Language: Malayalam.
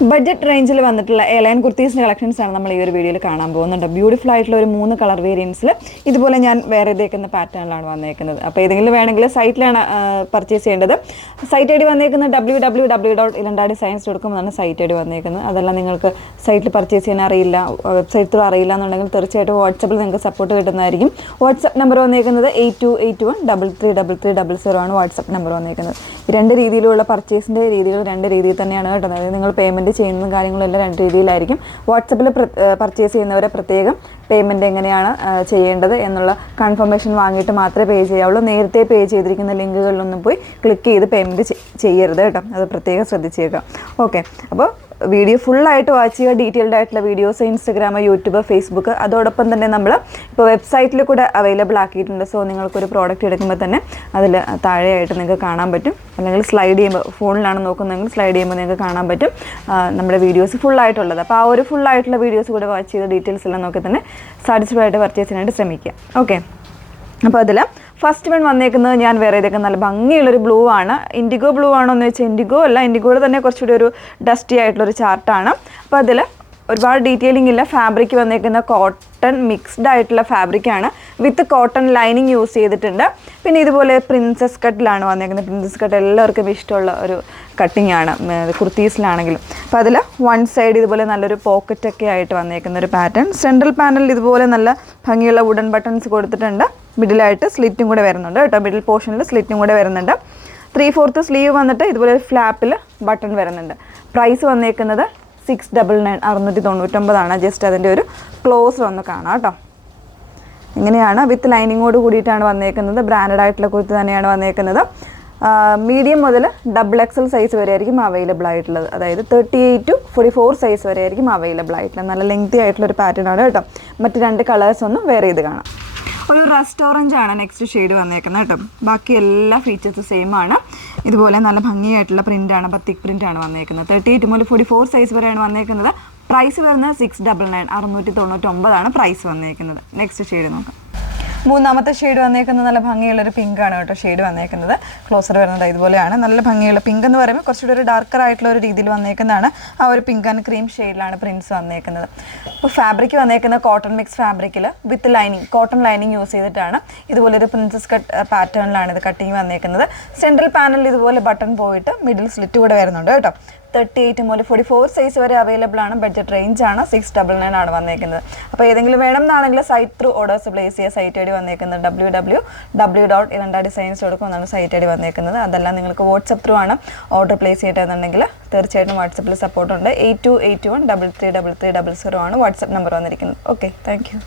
ബഡ്ജറ്റ് റേഞ്ചിൽ വന്നിട്ടുള്ള എലൈൻ കുർത്തീസിൻ്റെ കളക്ഷൻസാണ് നമ്മൾ ഈ ഒരു വീഡിയോയിൽ കാണാൻ പോകുന്നുണ്ട്. ബ്യൂട്ടിഫുൾ ആയിട്ടുള്ള ഒരു 3 കളർ വേരിയൻസിൽ ഇതുപോലെ ഞാൻ വേറെ ഇതേക്കുന്ന പാറ്റേണിലാണ് വന്നേക്കുന്നത്. അപ്പോൾ ഏതെങ്കിലും വേണമെങ്കിൽ സൈറ്റിലാണ് പർച്ചേസ് ചെയ്യേണ്ടത്. സൈറ്റ് ഐ ഡി വന്നേക്കുന്നത് www.ilandadesigns.com എന്നാണ് സൈറ്റ് ഐ ഡി വന്നേക്കുന്നത്. അതെല്ലാം നിങ്ങൾക്ക് സൈറ്റിൽ പർച്ചേസ് ചെയ്യാൻ അറിയില്ല, വെബ്സൈറ്റ് ത്രൂ അറിയില്ല എന്നുണ്ടെങ്കിൽ തീർച്ചയായിട്ടും വാട്സപ്പിൽ നിങ്ങൾക്ക് സപ്പോർട്ട് കിട്ടുന്നതായിരിക്കും. വാട്സപ്പ് നമ്പർ വന്നേക്കുന്നത് 8281333300 ആണ് വാട്സപ്പ് നമ്പർ വന്നേക്കുന്നത്. രണ്ട് രീതിയിലുള്ള പർച്ചേസിൻ്റെ രീതികൾ രണ്ട് രീതിയിൽ തന്നെയാണ് കേട്ടോ. അതായത് നിങ്ങൾ പേയ്മെൻറ്റ് ചെയ്യുന്നതും കാര്യങ്ങളെല്ലാം രണ്ട് രീതിയിലായിരിക്കും. വാട്സപ്പിൽ പർച്ചേസ് ചെയ്യുന്നവരെ പ്രത്യേകം പേയ്മെൻറ്റ് എങ്ങനെയാണ് ചെയ്യേണ്ടത് എന്നുള്ള കൺഫർമേഷൻ വാങ്ങിയിട്ട് മാത്രമേ പേ ചെയ്യാവുള്ളൂ. നേരത്തെ പേ ചെയ്തിരിക്കുന്ന ലിങ്കുകളിലൊന്നും പോയി ക്ലിക്ക് ചെയ്ത് പേയ്മെൻറ്റ് ചെയ്യരുത് കേട്ടോ. അത് പ്രത്യേകം ശ്രദ്ധിച്ചേക്കാം. ഓക്കെ, അപ്പോൾ വീഡിയോ ഫുള്ളായിട്ട് വാച്ച് ചെയ്യുക. ഡീറ്റെയിൽഡ് ആയിട്ടുള്ള വീഡിയോസ് ഇൻസ്റ്റഗ്രാം, യൂട്യൂബ്, ഫേസ്ബുക്ക്, അതോടൊപ്പം തന്നെ നമ്മൾ ഇപ്പോൾ വെബ്സൈറ്റിൽ കൂടെ അവൈലബിൾ ആക്കിയിട്ടുണ്ട്. സോ നിങ്ങൾക്കൊരു പ്രോഡക്റ്റ് എടുക്കുമ്പോൾ തന്നെ അതിൽ താഴെയായിട്ട് നിങ്ങൾക്ക് കാണാൻ പറ്റും. അല്ലെങ്കിൽ സ്ലൈഡ് ചെയ്യുമ്പോൾ, ഫോണിലാണ് നോക്കുന്നതെങ്കിൽ സ്ലൈഡ് ചെയ്യുമ്പോൾ നിങ്ങൾക്ക് കാണാൻ പറ്റും നമ്മുടെ വീഡിയോസ് ഫുള്ളായിട്ടുള്ളത്. അപ്പോൾ ആ ഒരു ഫുള്ളായിട്ടുള്ള വീഡിയോസ് കൂടെ വാച്ച് ചെയ്ത് ഡീറ്റെയിൽസ് എല്ലാം നോക്കി തന്നെ സാറ്റിസ്ഫൈഡ് ആയിട്ട് പർച്ചേസ് ചെയ്യാനായിട്ട് ശ്രമിക്കുക. ഓക്കെ, അപ്പോൾ അതിൽ ഫസ്റ്റ് വൺ വന്നേക്കുന്നത് ഞാൻ വേറെ ഇതൊക്കെ നല്ല ഭംഗിയുള്ളൊരു ബ്ലൂ ആണ്. ഇൻഡിഗോ ബ്ലൂ ആണോ എന്ന് വെച്ചാൽ ഇൻഡിഗോ അല്ല, ഇൻഡിഗോയുടെ തന്നെ കുറച്ചുകൂടി ഒരു ഡസ്റ്റി ആയിട്ടുള്ളൊരു ചാർട്ടാണ്. അപ്പോൾ അതിൽ ഒരുപാട് ഡീറ്റെയിലിംഗ് ഇല്ല. ഫാബ്രിക് വന്നേക്കുന്ന കോട്ടൺ മിക്സ്ഡ് ആയിട്ടുള്ള ഫാബ്രിക്കാണ് വിത്ത് കോട്ടൺ ലൈനിങ് യൂസ് ചെയ്തിട്ടുണ്ട്. പിന്നെ ഇതുപോലെ പ്രിൻസസ് കട്ടിലാണ് വന്നേക്കുന്നത്. പ്രിൻസസ് കട്ട് എല്ലാവർക്കും ഇഷ്ടമുള്ള ഒരു കട്ടിങ് ആണ് കുർത്തീസിലാണെങ്കിലും. അപ്പോൾ അതിൽ വൺ സൈഡ് ഇതുപോലെ നല്ലൊരു പോക്കറ്റൊക്കെ ആയിട്ട് വന്നേക്കുന്ന ഒരു പാറ്റേൺ. സെൻട്രൽ പാനലിൽ ഇതുപോലെ നല്ല ഭംഗിയുള്ള വുഡൻ ബട്ടൺസ് കൊടുത്തിട്ടുണ്ട്. മിഡിലായിട്ട് സ്ലിറ്റും കൂടെ വരുന്നുണ്ട് കേട്ടോ. മിഡിൽ പോർഷനിൽ സ്ലിറ്റും കൂടെ വരുന്നുണ്ട്. 3/4 സ്ലീവ് വന്നിട്ട് ഇതുപോലെ ഫ്ലാപ്പിൽ ബട്ടൺ വരുന്നുണ്ട്. പ്രൈസ് വന്നേക്കുന്നത് 699 699 ജസ്റ്റ് അതിൻ്റെ ഒരു ക്ലോസ് ഒന്ന് കാണാം കേട്ടോ. ഇങ്ങനെയാണ് വിത്ത് ലൈനിങ്ങോട് കൂടിയിട്ടാണ് വന്നേക്കുന്നത്. ബ്രാൻഡഡ് ആയിട്ടുള്ള കുർത്തി തന്നെയാണ് വന്നേക്കുന്നത്. മീഡിയം മുതൽ XXL സൈസ് വരെ ആയിരിക്കും അവൈലബിൾ ആയിട്ടുള്ളത്. അതായത് 38 to 44 സൈസ് വരെ ആയിരിക്കും അവൈലബിൾ ആയിട്ടുള്ളത്. നല്ല ലെങ്തി ആയിട്ടുള്ളൊരു പാറ്റേൺ ആണ് കേട്ടോ. മറ്റ് രണ്ട് കളേഴ്സ് ഒന്നും വേറെ ഇത് കാണാം. ഒരു റസ്റ്റ് ഓറഞ്ച് ആണ് നെക്സ്റ്റ് ഷെയ്ഡ് വന്നേക്കുന്നത് കേട്ടോ. ബാക്കി എല്ലാ ഫീച്ചേഴ്സും സെയിം ആണ്. ഇതുപോലെ നല്ല ഭംഗിയായിട്ടുള്ള പ്രിൻ്റാണ്, ബത്തിക് പ്രിൻ്റാണ് വന്നേക്കുന്നത്. 38 മുതൽ 44 സൈസ് വരെയാണ് വന്നേക്കുന്നത്. പ്രൈസ് വരുന്നത് 699 699 പ്രൈസ് വന്നേക്കുന്നത്. നെക്സ്റ്റ് ഷെയ്ഡ് നോക്കാം. മൂന്നാമത്തെ ഷെയ്ഡ് വന്നേക്കുന്നത് നല്ല ഭംഗിയുള്ളൊരു പിങ്ക് ആണ് കേട്ടോ. ഷെയ്ഡ് വന്നേക്കുന്നത് ക്ലോസർ വരുന്നത് ഇതുപോലെയാണ്. നല്ല ഭംഗിയുള്ള പിങ്ക് എന്ന് പറയുമ്പോൾ കുറച്ചുകൂടി ഒരു ഡാർക്കർ ആയിട്ടുള്ള ഒരു രീതിയിൽ വന്നേക്കുന്നതാണ്. ആ ഒരു പിങ്ക് ആൻഡ് ക്രീം ഷെയ്ഡിലാണ് പ്രിൻസ് വന്നേക്കുന്നത്. അപ്പോൾ ഫാബ്രിക് വന്നേക്കുന്നത് കോട്ടൺ മിക്സ് ഫാബ്രിക്കിൽ with lining, cotton lining use ചെയ്തിട്ടാണ്. ഇതുപോലെ ഒരു പ്രിൻസസ് കട്ട് പാറ്റേണിലാണ് ഇത് കട്ടിങ് വന്നേക്കുന്നത്. സെൻട്രൽ പാനലിൽ ഇതുപോലെ ബട്ടൺ പോയിട്ട് മിഡിൽ സ്ലിറ്റ് കൂടെ വരുന്നുണ്ട് കേട്ടോ. 38 മുതൽ 44 സൈസ് വരെ അവൈലബിൾ ആണ്. ബഡ്ജറ്റ് റേഞ്ച് ആണ്. 699 ആണ് വന്നേക്കുന്നത്. അപ്പോൾ ഏതെങ്കിലും വേണം എന്നാണെങ്കിൽ സൈറ്റ് ത്രൂ ഓർഡേഴ്സ് പ്ലേസ് ചെയ്യുക. സൈറ്റ് ഐ ഡി വന്നേക്കുന്നത് www.ilandadesigns.com എന്നാണ് സൈറ്റ് ഐ ഡി വന്നേക്കുന്നത്. അതെല്ലാം നിങ്ങൾക്ക് വാട്സപ്പ് ത്രൂ ആണ് ഓർഡർ പ്ലേസ് ചെയ്തിട്ടുണ്ടെങ്കിൽ തീർച്ചയായിട്ടും വാട്സപ്പിൽ സപ്പോർട്ടുണ്ട്. 8281333300 ആണ് വാട്സപ്പ് നമ്പർ വന്നിരിക്കുന്നത്. Okay, thank you.